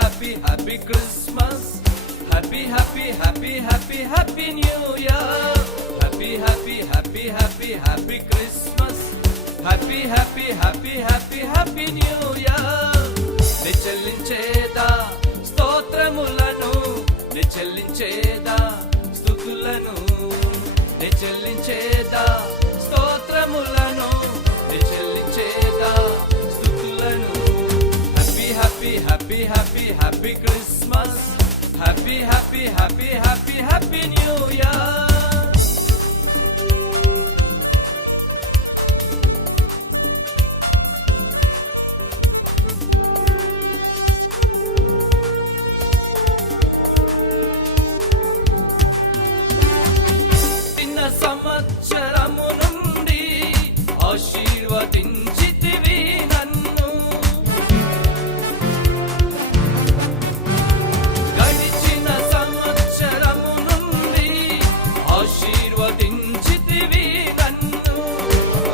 happy, happy Christmas. Happy, happy, happy, happy, happy New Year. Happy, happy, happy, happy, happy Christmas. Happy, happy, happy, happy, happy New Year. నిచెల్లించేదా స్తోత్రములను, నిచెల్లించేదా స్తుతులను, నిచెల్లించేదా స్తోత్రములను, నిచెల్లించేదా స్తుతులను. Happy, happy, happy, happy, happy Christmas. Happy, happy, happy, happy, happy New Year. సంవత్సరము నుండి ఆశీర్వదించితివి నన్ను, గడిచిన సంవత్సరము నుండి ఆశీర్వదించితివి నన్ను,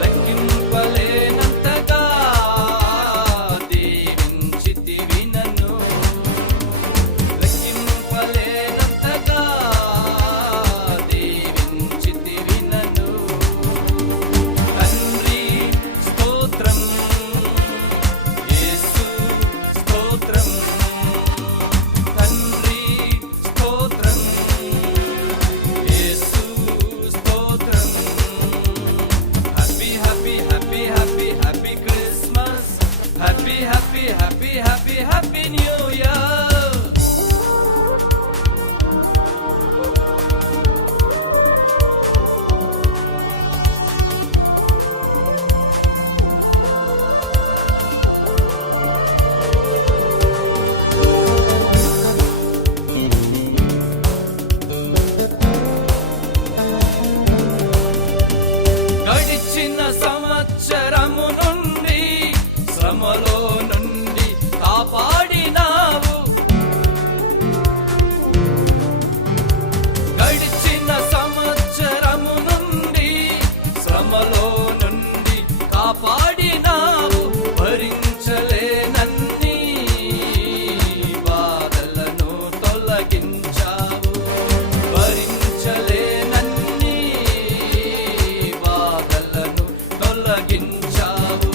లెక్కింపలేనంతగా దీవించితివి నన్ను, లెక్కింపలేనంతగా Happy, happy, happy, happy, happy New Year. గడిచిన సంవత్సరము నుండి శ్రమలో నుండి కాపాడినావు, గడిచిన సంవత్సరము నుండి శ్రమలో నుండి కాపాడినావు, భరించలేనన్ని బాధలను తొలగించావు, భరించలేనన్ని బాధలను తొలగించావు.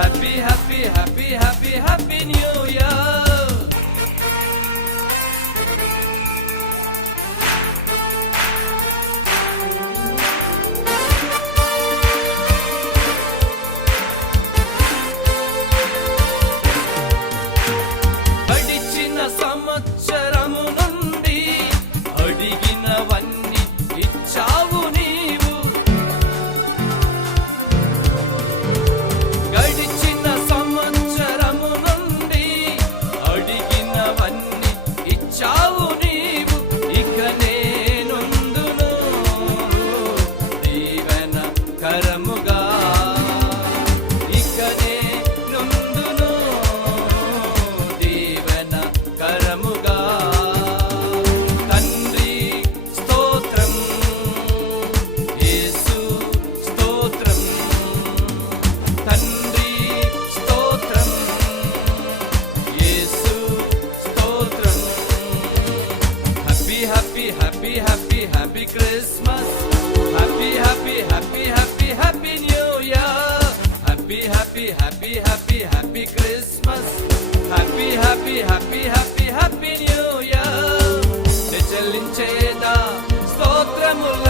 Happy, happy, happy, happy, happy New Year. గడిచిన సంవత్సరము నుండి అడిగినవన్నీ ఇచ్చావు నీవు, గడిచిన సంవత్సరము నుండి అడిగినవన్నీ ఇచ్చావు నీవు, ఇక నేనుందును దీవెన కరముగా, ఇక నేనుందును దీవెన కరముగా. తండ్రి స్తోత్రం, యేసు స్తోత్రం, తండ్రి స్తోత్రం, యేసు స్తోత్రం. Happy, happy, happy, happy, happy Christmas. Happy, happy, happy, happy, happy New Year. Happy, happy, happy, happy, happy Christmas. Happy, happy, happy, happy, happy New Year. నిచెల్లించేదా స్తోత్రముల